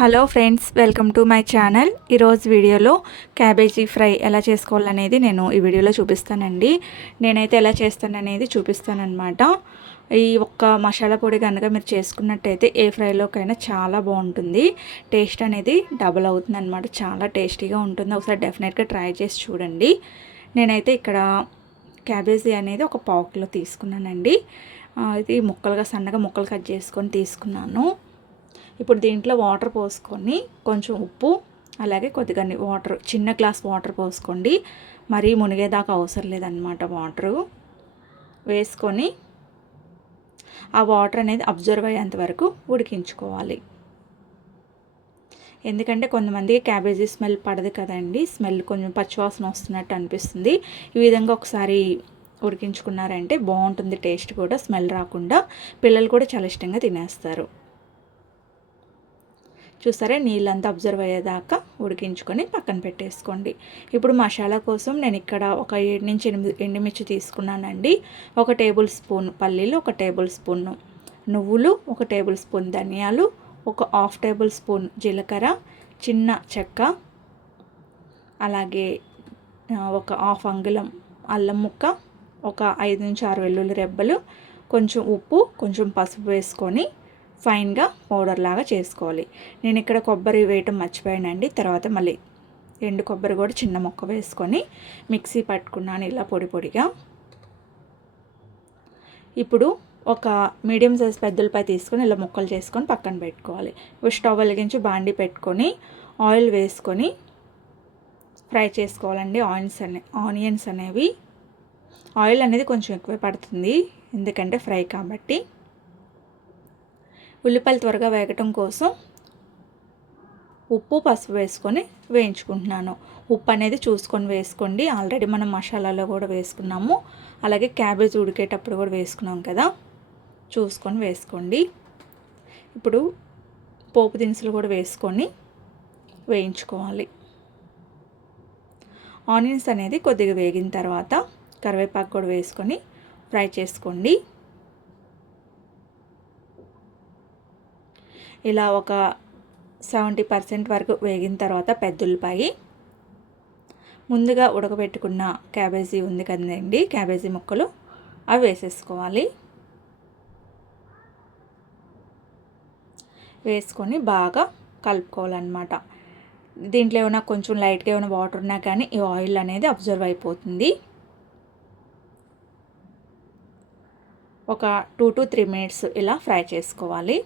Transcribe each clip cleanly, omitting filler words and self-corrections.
Hello friends, welcome to my channel. ఈరోజు వీడియోలో cabbage fry ఎలా చేసుకోవాలనేది నేను ఈ వీడియోలో చూపిస్తానండి. నేనైతే ఎలా చేస్తాననేది చూపిస్తానన్నమాట. ఈ ఒక్క మసాలా పొడి కనుక మీరు చేసుకున్నట్టయితే ఏ ఫ్రైలోకైనా చాలా బాగుంటుంది. టేస్ట్ అనేది డబుల్ అవుతుంది అనమాట. చాలా టేస్టీగా ఉంటుంది. ఒకసారి డెఫినెట్గా ట్రై చేసి చూడండి. నేనైతే ఇక్కడ క్యాబేజీ అనేది ఒక పావు కిలో తీసుకున్నానండి. ఇది ముక్కలుగా సన్నగా ముక్కలు కట్ చేసుకొని తీసుకున్నాను. ఇప్పుడు దీంట్లో వాటర్ పోసుకొని కొంచెం ఉప్పు, అలాగే కొద్దిగా వాటర్, చిన్న గ్లాస్ వాటర్ పోసుకోండి. మరీ మునిగేదాకా అవసరం లేదన్నమాట. వాటరు వేసుకొని ఆ వాటర్ అనేది అబ్జర్వ్ అయ్యేంత వరకు ఉడికించుకోవాలి. ఎందుకంటే కొంతమందికి క్యాబేజీ స్మెల్ పడదు కదండి. స్మెల్ కొంచెం పచ్చివాసన వస్తున్నట్టు అనిపిస్తుంది. ఈ విధంగా ఒకసారి ఉడికించుకున్నారంటే బాగుంటుంది. టేస్ట్ కూడా స్మెల్ రాకుండా పిల్లలు కూడా చాలా ఇష్టంగా తినేస్తారు. చూసారా, నీళ్ళంతా అబ్జర్వ్ అయ్యేదాకా ఉడికించుకొని పక్కన పెట్టేసుకోండి. ఇప్పుడు మసాలా కోసం నేను ఇక్కడ ఒక 7 నుంచి 8 ఎండుమిర్చి తీసుకున్నానండి. 1 టేబుల్ స్పూన్ పల్లీలు, 1 టేబుల్ స్పూన్ నువ్వులు, 1 టేబుల్ స్పూన్ ధనియాలు, 1/2 టేబుల్ స్పూన్ జీలకర్ర, చిన్న చెక్క, అలాగే 1/2 అంగుళం అల్లం ముక్క, ఒక 5 నుంచి 6 వెల్లుల్లి రెబ్బలు, కొంచెం ఉప్పు, కొంచెం పసుపు వేసుకొని ఫైన్గా పౌడర్ లాగా చేసుకోవాలి. నేను ఇక్కడ కొబ్బరి వేయటం మర్చిపోయానండి. తర్వాత మళ్ళీ ఎండు కొబ్బరి కూడా చిన్న ముక్క వేసుకొని మిక్సీ పట్టుకున్నాను ఇలా పొడి పొడిగా. ఇప్పుడు ఒక మీడియం సైజ్ పెద్దలపై తీసుకొని ఇలా ముక్కలు చేసుకొని పక్కన పెట్టుకోవాలి. ఇప్పుడు స్టవ్ వెలిగించి బాండి పెట్టుకొని ఆయిల్ వేసుకొని ఫ్రై చేసుకోవాలండి. ఆనియన్స్ అనేవి, ఆయిల్ అనేది కొంచెం ఎక్కువ పడుతుంది ఎందుకంటే ఫ్రై కాబట్టి. ఉల్లిపాయలు త్వరగా వేగటం కోసం ఉప్పు, పసుపు వేసుకొని వేయించుకుంటున్నాను. ఉప్పు అనేది చూసుకొని వేసుకోండి. ఆల్రెడీ మనం మసాలాలో కూడా వేసుకున్నాము, అలాగే క్యాబేజ్ ఉడికేటప్పుడు కూడా వేసుకున్నాం కదా, చూసుకొని వేసుకోండి. ఇప్పుడు పోపు దినుసులు కూడా వేసుకొని వేయించుకోవాలి. ఆనియన్స్ అనేది కొద్దిగా వేగిన తర్వాత కరివేపాకు కూడా వేసుకొని ఫ్రై చేసుకోండి. ఇలా ఒక 70% వరకు వేగిన తర్వాత పెద్దలపై ముందుగా ఉడకబెట్టుకున్న క్యాబేజీ ఉంది కదండి, క్యాబేజీ ముక్కలు అవి వేసేసుకోవాలి. వేసుకొని బాగా కలుపుకోవాలన్నమాట. దీంట్లో ఏమైనా కొంచెం లైట్గా ఏమైనా వాటర్ ఉన్నా కానీ ఈ ఆయిల్ అనేది అబ్జర్వ్ అయిపోతుంది. ఒక 2 to 3 మినిట్స్ ఇలా ఫ్రై చేసుకోవాలి.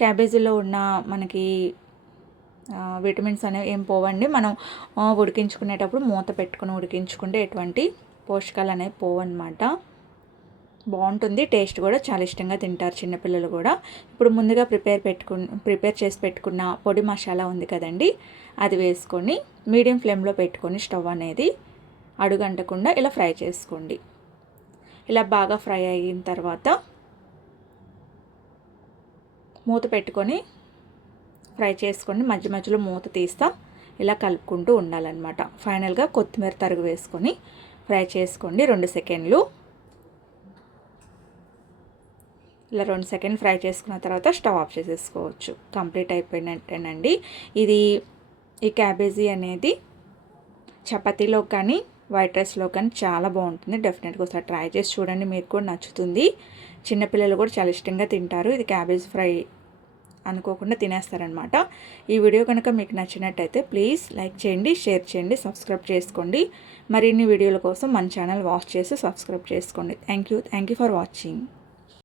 క్యాబేజీలో ఉన్న మనకి విటమిన్స్ అనేవి ఏం పోవండి. మనం ఉడికించుకునేటప్పుడు మూత పెట్టుకుని ఉడికించుకుంటే ఎటువంటి పోషకాలు అనేవి పోవన్నమాట. బాగుంటుంది. టేస్ట్ కూడా చాలా ఇష్టంగా తింటారు చిన్నపిల్లలు కూడా. ఇప్పుడు ముందుగా ప్రిపేర్ చేసి పెట్టుకున్న పొడి మసాలా ఉంది కదండి, అది వేసుకొని మీడియం ఫ్లేమ్లో పెట్టుకొని స్టవ్ అనేది అడుగంటకుండా ఇలా ఫ్రై చేసుకోండి. ఇలా బాగా ఫ్రై అయిన తర్వాత మూత పెట్టుకొని ఫ్రై చేసుకొని మధ్య మధ్యలో మూత తీస్తా ఇలా కలుపుకుంటూ ఉండాలన్నమాట. ఫైనల్గా కొత్తిమీర తరుగు వేసుకొని ఫ్రై చేసుకోండి 2 సెకండ్లు. ఇలా 2 సెకండ్లు ఫ్రై చేసుకున్న తర్వాత స్టవ్ ఆఫ్ చేసేసుకోవచ్చు. కంప్లీట్ అయిపోయినట్టేనండి. ఈ క్యాబేజీ అనేది చపాతీలో కానీ వైట్ రైస్లో కానీ చాలా బాగుంటుంది. డెఫినెట్గా ఒకసారి ట్రై చేసి చూడండి, మీకు కూడా నచ్చుతుంది. చిన్నపిల్లలు కూడా చాలా ఇష్టంగా తింటారు. ఇది క్యాబేజీ ఫ్రై అనుకోకుండా తినేస్తారనమాట. ఈ వీడియో కనుక మీకు నచ్చినట్టయితే ప్లీజ్ లైక్ చేయండి, షేర్ చేయండి, సబ్స్క్రైబ్ చేసుకోండి. మరిన్ని వీడియోల కోసం మన ఛానల్ వాచ్ చేసి సబ్స్క్రైబ్ చేసుకోండి. Thank you for watching.